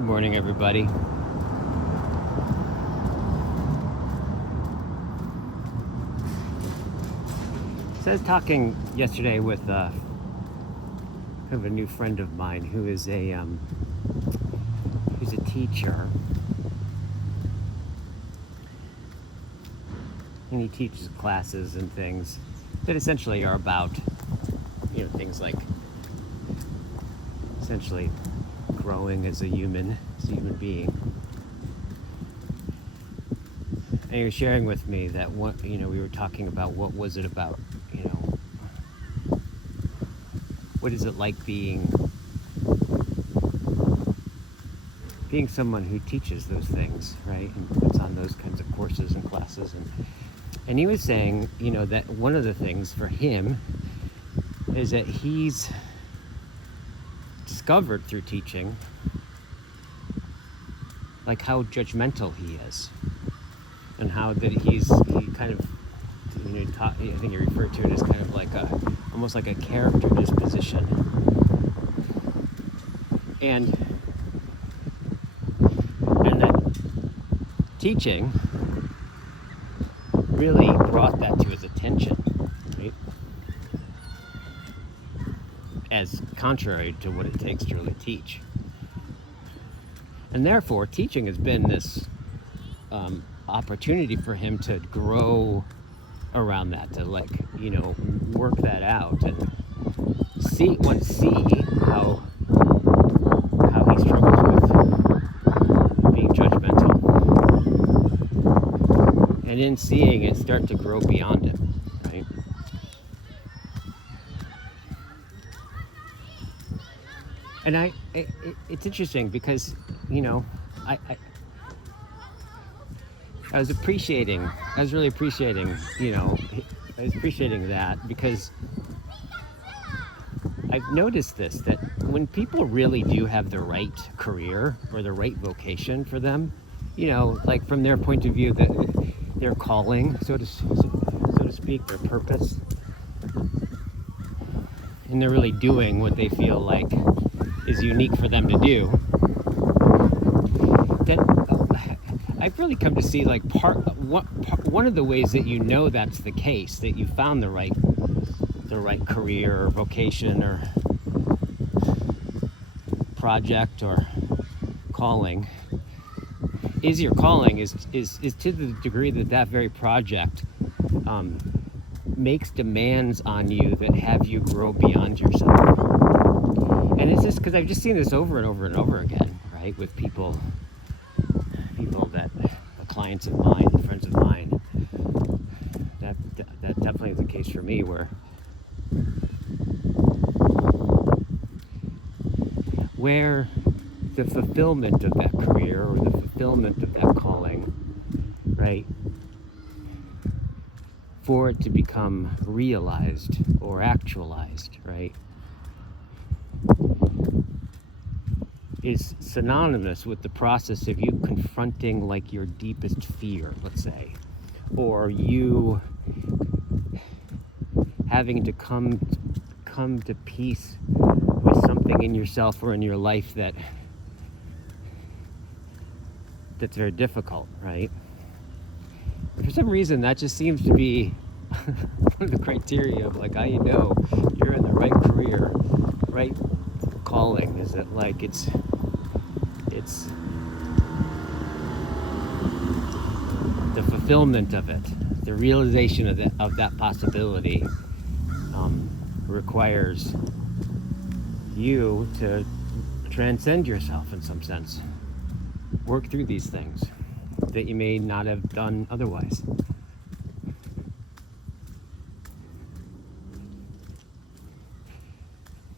Good morning, everybody. So I was talking yesterday with kind of a new friend of mine who is who's a teacher, and he teaches classes and things that essentially are about, things like essentially growing as a human being. And he was sharing with me that we were talking about what was it about, what is it like being someone who teaches those things, right? And puts on those kinds of courses and classes. And he was saying, that one of the things for him is that he's discovered through teaching, like how judgmental he is. And how that he kind of, I think he referred to it as kind of like almost like a character disposition. And that teaching really brought that to his attention, right? As contrary to what it takes to really teach. And therefore, teaching has been this opportunity for him to grow around that, to work that out and see how he struggles with being judgmental, and in seeing it start to grow beyond it, right? And it's interesting because I was really appreciating that, because I've noticed that when people really do have the right career or the right vocation for them, like from their point of view, that their calling, so to speak, their purpose, and they're really doing what they feel like is unique for them to do, that I've really come to see one of the ways that that's the case, that you found the right career or vocation or project or calling, is your calling is to the degree that very project makes demands on you that have you grow beyond yourself. And it's just because I've just seen this over and over and over again, right, with people that clients of mine, friends of mine. That definitely is the case for me, where the fulfillment of that career or the fulfillment of that calling, right, for it to become realized or actualized, right, is synonymous with the process of you confronting like your deepest fear, let's say, or you having to come to peace with something in yourself or in your life that's very difficult, right? And for some reason, that just seems to be one of the criteria of like how you're in the right career, right calling. Is it like it's the fulfillment of it, the realization of that possibility requires you to transcend yourself in some sense, work through these things that you may not have done otherwise.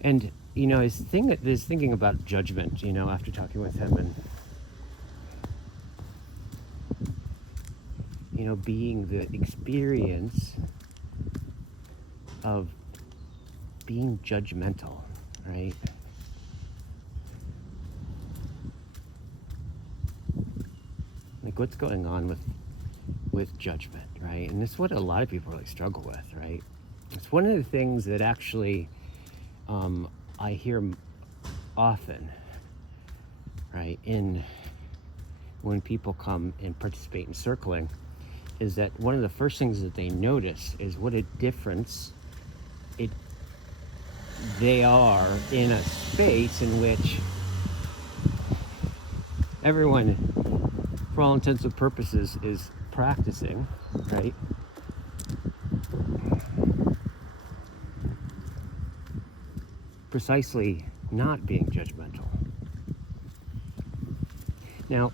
And I was thinking about judgment, after talking with him, and being the experience of being judgmental, right? Like what's going on with judgment, right? And it's what a lot of people really struggle with, right? It's one of the things that actually I hear often right, when people come and participate in circling, is that one of the first things that they notice is what a difference they are in a space in which everyone, for all intents and purposes, is practicing, right? Precisely not being judgmental. Now,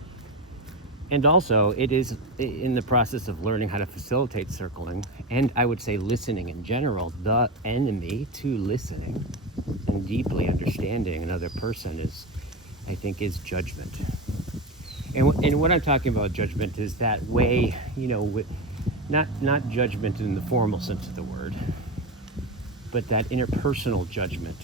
and also, it is in the process of learning how to facilitate circling, and I would say listening in general, the enemy to listening and deeply understanding another person is judgment. And what I'm talking about judgment is that way, not judgment in the formal sense of the word, but that interpersonal judgment.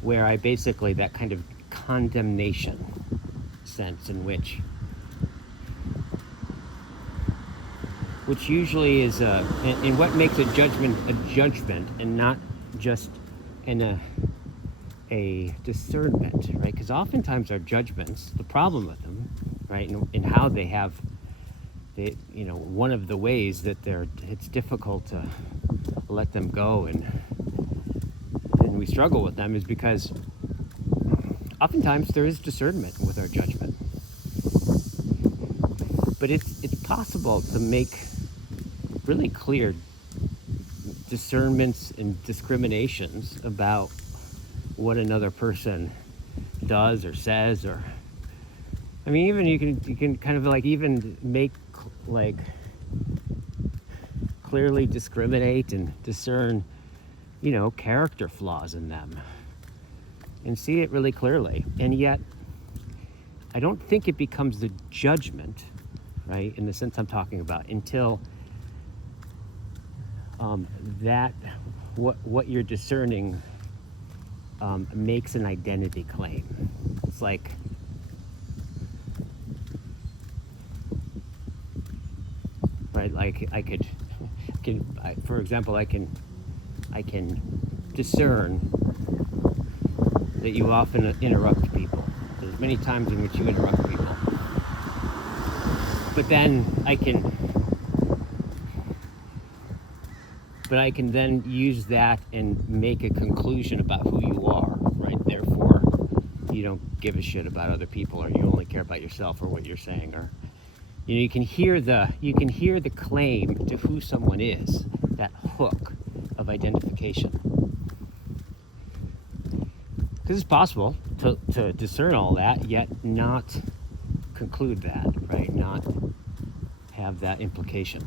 Where I basically, that kind of condemnation sense in which usually is and what makes a judgment and not just a discernment, right? Because oftentimes our judgments, the problem with them, right, and how they have, one of the ways that it's difficult to let them go and we struggle with them is because oftentimes there is discernment with our judgment. But it's possible to make really clear discernments and discriminations about what another person does or says, or I mean, even you can kind of like even make like clearly discriminate and discern, character flaws in them and see it really clearly. And yet I don't think it becomes the judgment, right, in the sense I'm talking about, until that what you're discerning makes an identity claim. It's like, right, like for example, I can discern that you often interrupt people. There's many times in which you interrupt people. But then I can then use that and make a conclusion about who you are, right? Therefore, you don't give a shit about other people, or you only care about yourself or what you're saying, or you can hear the claim to who someone is, that hook of identification. Because it's possible to discern all that, yet not conclude that, right? Not have that implication.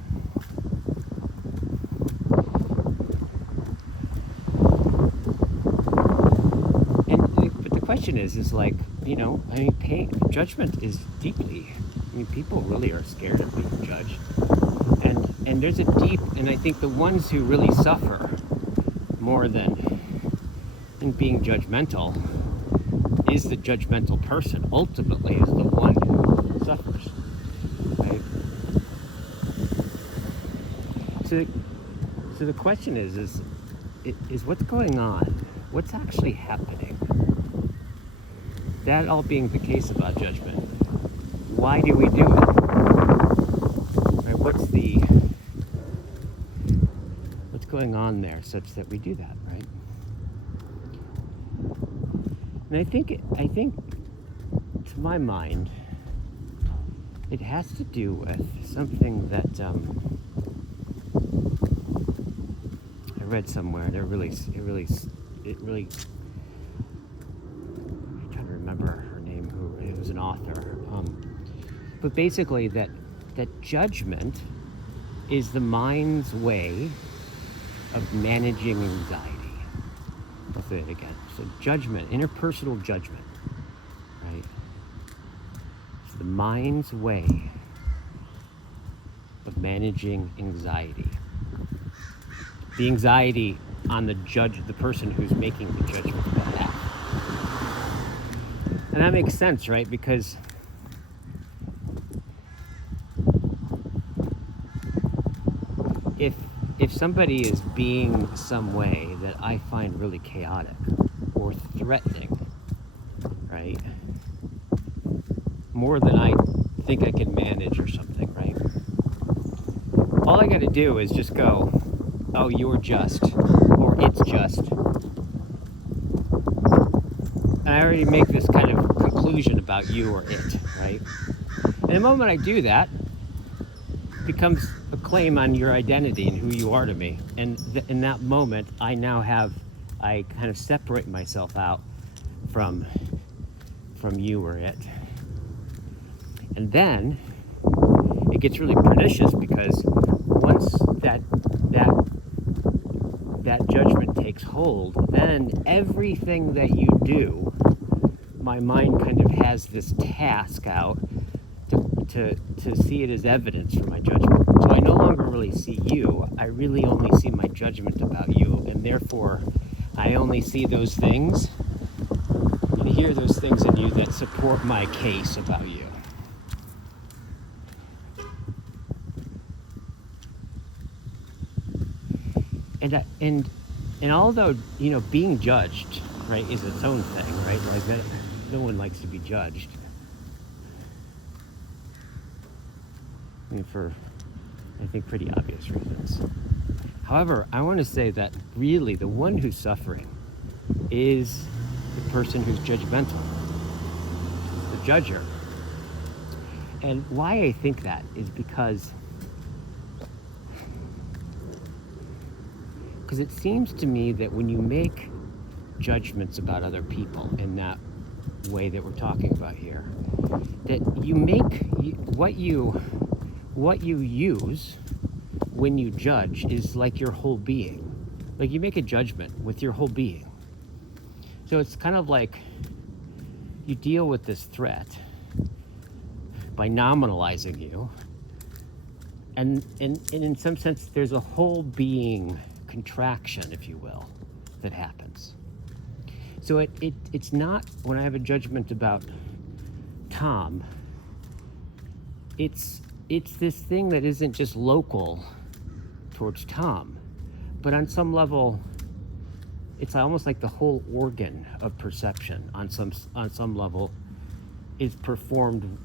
But the question is like, judgment is deeply, people really are scared of being judged. And there's a deep, and I think the ones who really suffer more than in being judgmental is the judgmental person, ultimately is the one who suffers, right? So the question is what's going on? What's actually happening? That all being the case about judgment, why do we do it? Right? What's going on there such that we do that, right? And I think, to my mind, it has to do with something that I read somewhere. And it really. I'm trying to remember her name. It was an author. But basically, that judgment is the mind's way of managing anxiety. I'll say it again. So judgment, interpersonal judgment, right? It's the mind's way of managing anxiety. The anxiety on the person who's making the judgment about that. And that makes sense, right? Because if if somebody is being some way that I find really chaotic or threatening, right? More than I think I can manage or something, right? All I got to do is just go, oh, you're just, or it's just. And I already make this kind of conclusion about you or it, right? And the moment I do that, it becomes a claim on your identity and who you are to me. And in that moment, I kind of separate myself out from you or it. And then it gets really pernicious, because once that judgment takes hold, then everything that you do, my mind kind of has this task out to see it as evidence for my judgment. So I no longer really see you, I really only see my judgment about you, and therefore I only see those things and hear those things in you that support my case about you. And although, being judged, right, is its own thing, right? Like that, no one likes to be judged. I mean, for, I think, pretty obvious reasons. However, I want to say that really the one who's suffering is the person who's judgmental, the judger. And why I think that is because it seems to me that when you make judgments about other people in that way that we're talking about here, that you make what you use when you judge is like your whole being. Like you make a judgment with your whole being. So it's kind of like you deal with this threat by nominalizing you, and in some sense there's a whole being contraction, if you will, that happens. So it's not, when I have a judgment about Tom, it's this thing that isn't just local towards Tom, but on some level it's almost like the whole organ of perception on some level is performed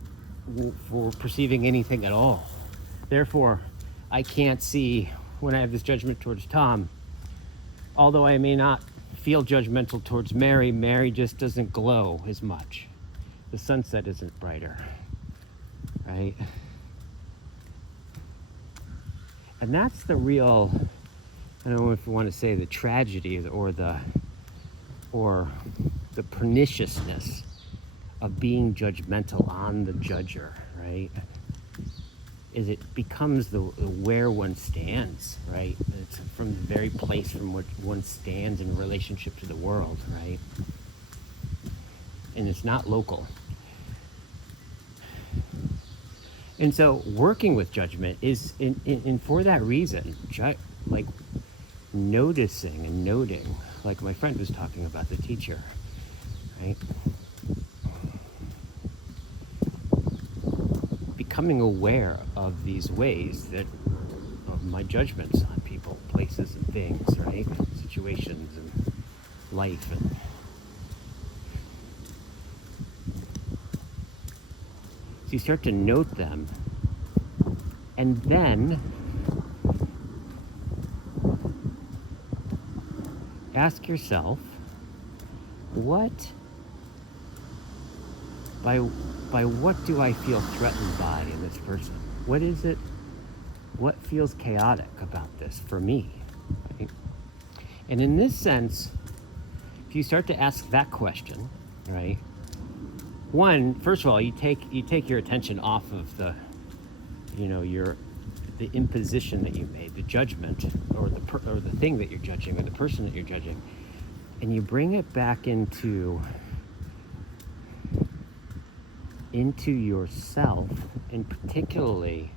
for perceiving anything at all. Therefore, I can't see, when I have this judgment towards Tom, although I may not feel judgmental towards Mary, Mary just doesn't glow as much. The sunset isn't brighter, right? And that's the real, I don't know if you want to say the tragedy or the perniciousness of being judgmental on the judger, right? Is it becomes the where one stands, right? It's from the very place from which one stands in relationship to the world, right? And it's not local. And so working with judgment is, in for that reason, like noticing and noting, like my friend was talking about, the teacher, right? Becoming aware of these ways of my judgments on people, places, and things, right? Situations and life. And so you start to note them, and then ask yourself, by what do I feel threatened by in this person? What is it? What feels chaotic about this for me? Right? And in this sense, if you start to ask that question, right? First of all, you take your attention off of the imposition that you made, the judgment, or the thing that you're judging, or the person that you're judging, and you bring it back into yourself, and particularly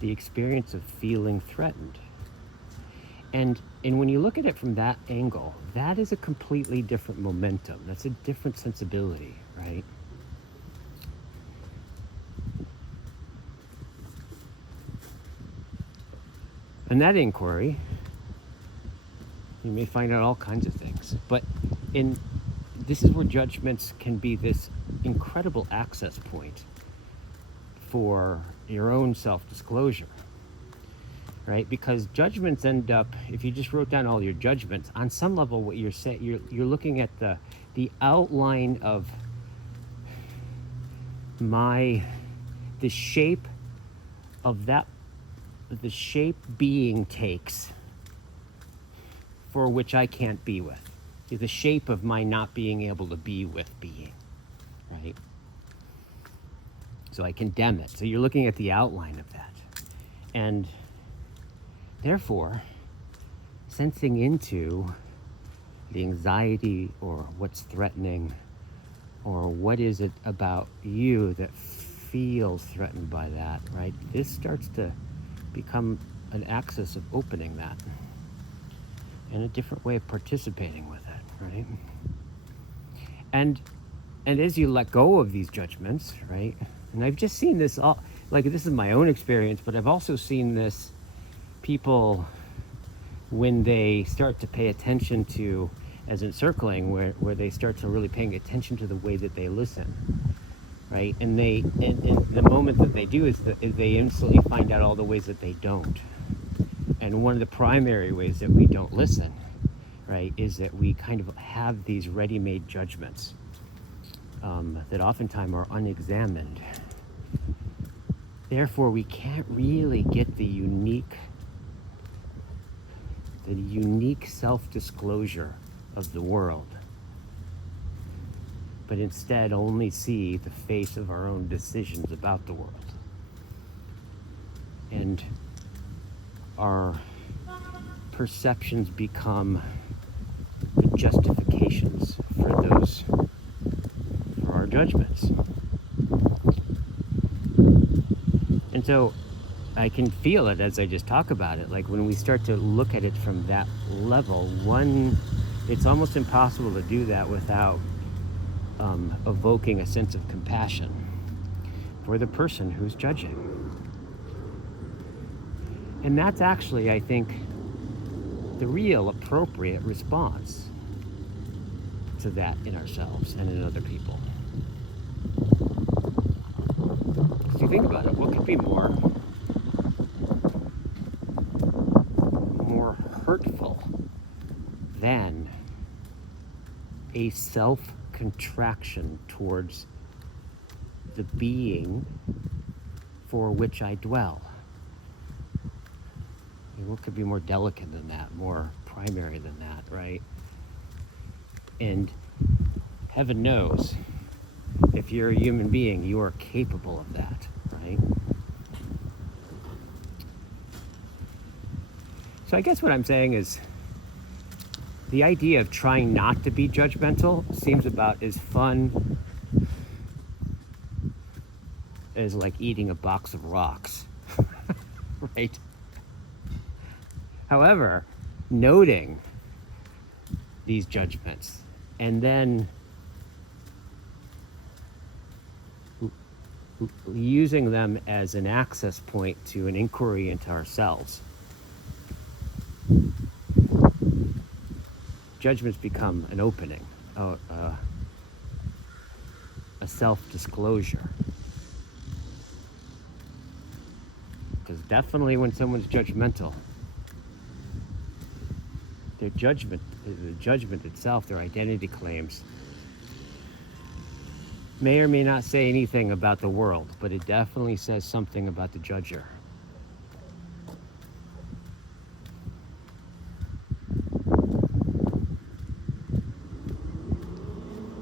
the experience of feeling threatened. And when you look at it from that angle, that is a completely different momentum. That's a different sensibility, right? And that inquiry, you may find out all kinds of things. But this is where judgments can be this incredible access point for your own self-disclosure, right? Because judgments end up, if you just wrote down all your judgments, on some level what you're saying, you're looking at the outline of the shape of that, the shape being takes for which I can't be with. The shape of my not being able to be with being, right? So I condemn it. So you're looking at the outline of that. And therefore, sensing into the anxiety or what's threatening, or what is it about you that feels threatened by that, right? This starts to become an axis of opening that and a different way of participating with it, right? And as you let go of these judgments, right? And I've just seen this all, like this is my own experience, but I've also seen this people when they start to pay attention to, as in circling, where they start to really paying attention to the way that they listen, right? And the moment that they do is they instantly find out all the ways that they don't. And one of the primary ways that we don't listen, right, is that we kind of have these ready-made judgments that oftentimes are unexamined. Therefore, we can't really get the unique self-disclosure of the world, but instead only see the face of our own decisions about the world. And our perceptions become the justifications for our judgments. And so I can feel it as I just talk about it. Like when we start to look at it from that level, it's almost impossible to do that without evoking a sense of compassion for the person who's judging. And that's actually, I think, the real appropriate response to that in ourselves and in other people. So you think about it, what could be more hurtful than a self-contraction towards the being for which I dwell? What could be more delicate than that, more primary than that, right? And heaven knows, if you're a human being, you are capable of that, right? So I guess what I'm saying is the idea of trying not to be judgmental seems about as fun as like eating a box of rocks, right? However, noting these judgments and then using them as an access point to an inquiry into ourselves, judgments become an opening, a self-disclosure. Because definitely when someone's judgmental, the judgment itself, their identity claims, may or may not say anything about the world, but it definitely says something about the judger.